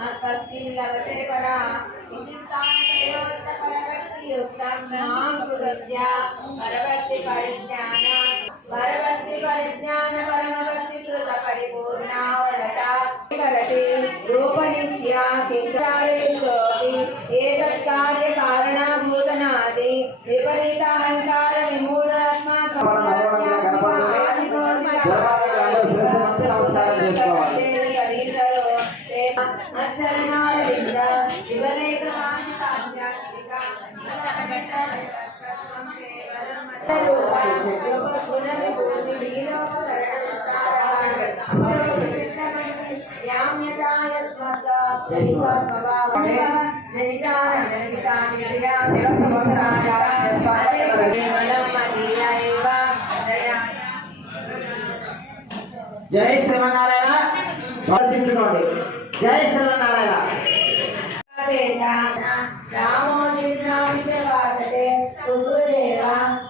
మత్పత్తిం లభతే పరా ఇది స్థానయోత్త పరభక్తియుక్తం మాం కృష్య పరభక్తి పరిజ్ఞాన పరభక్తి పరిజ్ఞాన పరమభక్తి కృత పరిపూర్ణావరత కరతి రూపనిత్యా కించారేతోపి జై శ్రీమన్నారాయణ. దర్శించుకోండి జై శ్రీమన్నారాయణ. రామోజీ విశ్రామిషవాసతే సుగురుదేవ ప్రపన్నాయ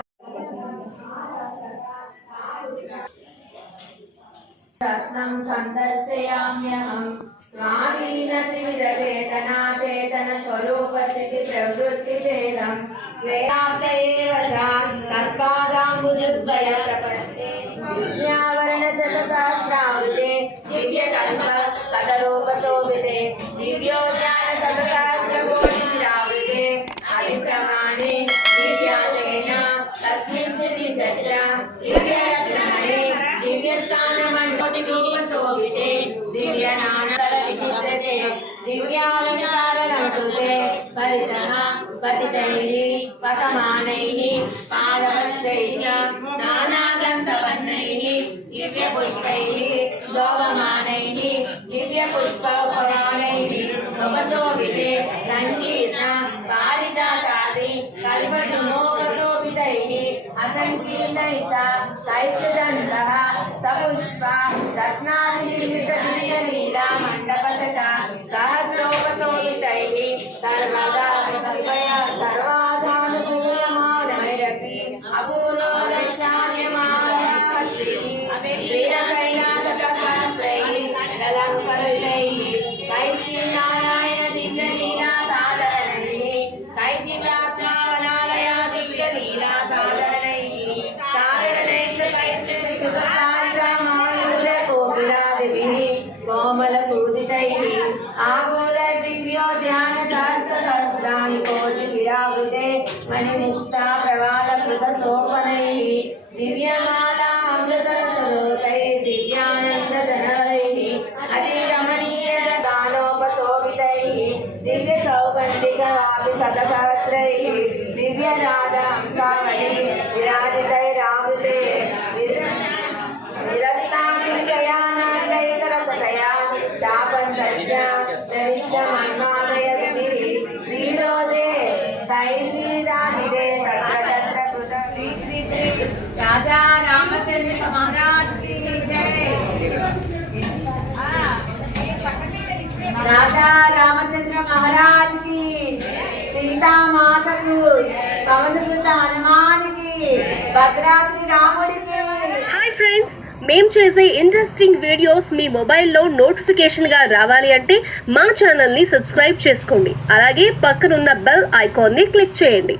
रत्नं सन्दर्शयाम्यहं स्वाधीनत्रिविधचेतनाचेतनस्वरूपस्थिति प्रवृत्तिभेदं वेदाब्द एव तत्पादाम्बुजद्वय प्रपत्ते दिव्यावरणशतसहस्रावृते दिव्यकल्प तदरूपशोभिते दिव्योज्ञा విచిత్రతే దివ్యాలంకారలంకృతే పరితః పతితైః పతమానైః పాదపత్రైః నానాగంధవర్ణైః దివ్యపుష్పైః శోభమానైః దివ్యపుష్పోపమానైః ఉపశోభితే సంకీర్ణ పారిజాతాది కల్పశోభితైః అసంకీర్ణైః తైత్యదండః సపుష్ప రత్నాది ముక్తా ప్రవాల కృత సోపనై దివ్యమాలామృతరసలోకై దివ్యానంద అతి రమణీయ దానోపశోభితై దివ్య సౌగంధిక సతసహస్రై దివ్య రాజహంసామణి విరాజ రాజా రామచంద్ర మహారాజ్కి సీతామాతకు పవన సుత హనుమానికి భద్రాద్రి రాముడికి. హాయ్ ఫ్రెండ్స్ మేము చేసే ఇంట్రెస్టింగ్ వీడియోస్ మీ మొబైల్లో నోటిఫికేషన్గా రావాలి అంటే మా ఛానల్ని సబ్స్క్రైబ్ చేసుకోండి. అలాగే పక్కనున్న బెల్ ఐకాన్ని క్లిక్ చేయండి.